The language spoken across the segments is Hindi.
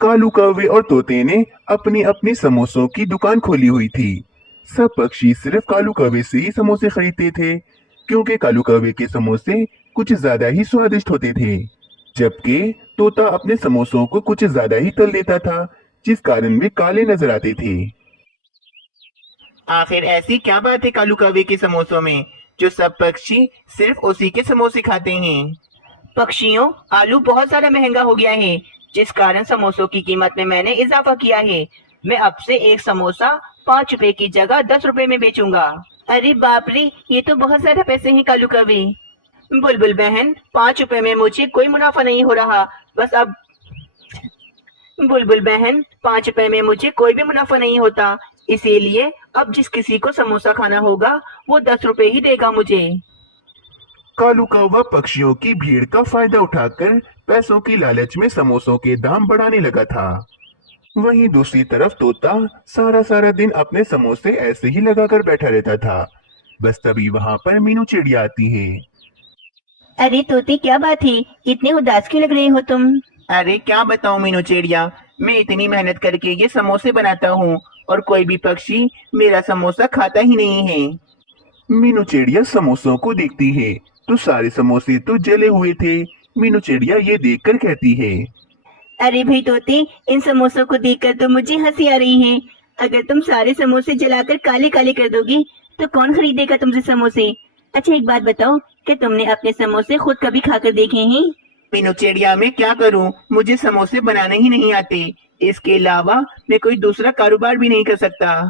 कालू कौवे और तोते ने अपनी अपनी समोसों की दुकान खोली हुई थी। सब पक्षी सिर्फ कालू कौवे से ही समोसे खरीदते थे, क्योंकि कालू कौवे के समोसे कुछ ज्यादा ही स्वादिष्ट होते थे। जबकि तोता अपने समोसों को कुछ ज्यादा ही तल देता था, जिस कारण वे काले नजर आते थे। आखिर ऐसी क्या बात है कालू कौवे के समोसों में जो सब पक्षी सिर्फ उसी के समोसे खाते हैं? पक्षियों, आलू बहुत ज्यादा महंगा हो गया है, जिस कारण समोसों की कीमत में मैंने इजाफा किया है। मैं अब से एक समोसा 5 रुपए की जगह 10 रुपए में बेचूंगा। अरे बाप रे, ये तो बहुत ज्यादा पैसे हैं कालू कौवे। बुलबुल बहन, 5 रुपए में मुझे कोई मुनाफा नहीं हो रहा। बस अब बुलबुल बहन, 5 रुपए में मुझे कोई भी मुनाफा नहीं होता, इसीलिए अब जिस किसी को समोसा खाना होगा वो 10 रुपए ही देगा मुझे। कालू कौवा पक्षियों की भीड़ का फायदा उठाकर पैसों की लालच में समोसों के दाम बढ़ाने लगा था। वहीं दूसरी तरफ तोता सारा सारा दिन अपने समोसे ऐसे ही लगाकर बैठा रहता था। बस तभी वहां पर मीनू चिड़िया आती है। अरे तोते, क्या बात है? इतने उदास क्यों लग रहे हो तुम? अरे क्या बताऊं मीनू चिड़िया, मैं इतनी मेहनत करके ये समोसे बनाता हूँ और कोई भी पक्षी मेरा समोसा खाता ही नहीं है। मीनू चिड़िया समोसों को देखती है तो सारे समोसे तो जले हुए थे। मीनू चिड़िया ये देखकर कहती है, अरे भाई तोते, इन समोसों को देखकर तो मुझे हंसी आ रही है। अगर तुम सारे समोसे जलाकर काले काले कर दोगी तो कौन खरीदेगा तुमसे समोसे? अच्छा एक बात बताओ, क्या तुमने अपने समोसे खुद कभी खाकर देखे हैं? मीनू चिड़िया, मैं क्या करूँ, मुझे समोसे बनाने ही नहीं आते। इसके अलावा मैं कोई दूसरा कारोबार भी नहीं कर सकता।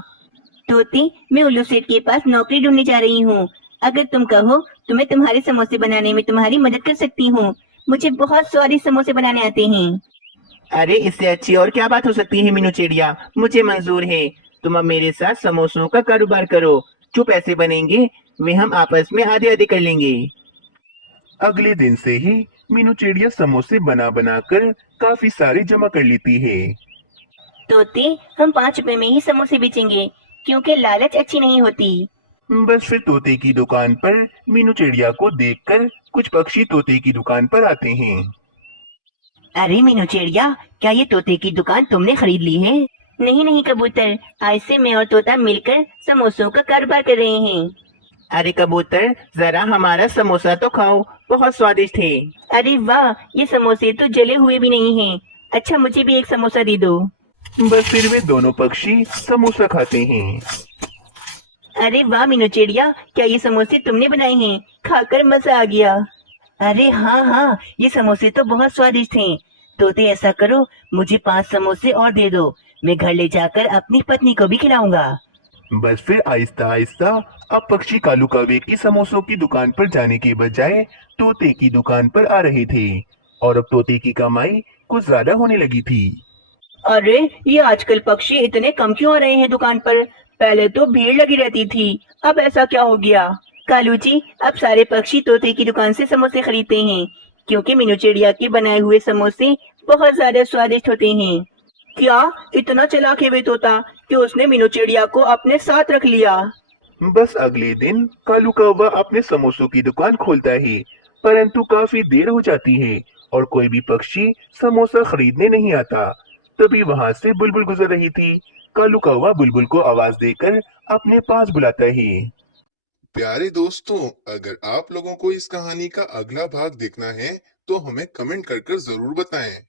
तोते, मैं उल्लू सेठ के पास नौकरी ढूंढने जा रही हूँ। अगर तुम कहो तो मैं तुम्हारे समोसे बनाने में तुम्हारी मदद कर सकती हूँ। मुझे बहुत स्वादिष्ट समोसे बनाने आते हैं। अरे इससे अच्छी और क्या बात हो सकती है मीनू चिड़िया, मुझे मंजूर है। तुम अब मेरे साथ समोसों का कारोबार करो। जो पैसे बनेंगे वे हम आपस में आधे आधे कर लेंगे। अगले दिन से ही मीनू चिड़िया समोसे बना बना कर काफी सारे जमा कर लेती है। तोते, हम 5 रुपए में ही समोसे बेचेंगे, क्योंकि लालच अच्छी नहीं होती। बस फिर तोते की दुकान पर मीनू चिड़िया को देखकर कुछ पक्षी तोते की दुकान पर आते हैं। अरे मीनू चिड़िया, क्या ये तोते की दुकान तुमने खरीद ली है? नहीं नहीं कबूतर, आज से मैं और तोता मिलकर समोसों का कारोबार कर रहे हैं। अरे कबूतर, जरा हमारा समोसा तो खाओ, बहुत स्वादिष्ट है। अरे वाह, ये समोसे तो जले हुए भी नहीं हैं। अच्छा मुझे भी एक समोसा दे दो। बस फिर वे दोनों पक्षी समोसा खाते हैं। अरे वाह मीनू चिड़िया, क्या ये समोसे तुमने बनाए हैं? खाकर मजा आ गया। अरे हाँ हाँ, ये समोसे तो बहुत स्वादिष्ट हैं। तोते ऐसा करो, मुझे 5 समोसे और दे दो। मैं घर ले जाकर अपनी पत्नी को भी खिलाऊंगा। बस फिर आहिस्ता आहिस्ता अब पक्षी कालू कौवे की समोसों की दुकान पर जाने के बजाय तोते की दुकान पर आ रहे थे, और अब तोते की कमाई कुछ ज्यादा होने लगी थी। अरे ये आजकल पक्षी इतने कम क्यों आ रहे हैं दुकान पर? पहले तो भीड़ लगी रहती थी, अब ऐसा क्या हो गया? कालू जी, अब सारे पक्षी तोते की दुकान से समोसे खरीदते हैं, क्योंकि मीनू चिड़िया के बनाए हुए समोसे बहुत ज्यादा स्वादिष्ट होते हैं। क्या इतना चालाक है वे तोता कि उसने मीनू चिड़िया को अपने साथ रख लिया? बस अगले दिन कालू कौवा अपने समोसों की दुकान खोलता है, परंतु काफी देर हो जाती है और कोई भी पक्षी समोसा खरीदने नहीं आता। तभी वहां से बुलबुल गुजर रही थी। कालू कौवा बुलबुल को आवाज देकर अपने पास बुलाता है। प्यारे दोस्तों, अगर आप लोगों को इस कहानी का अगला भाग देखना है तो हमें कमेंट कर जरूर बताएं।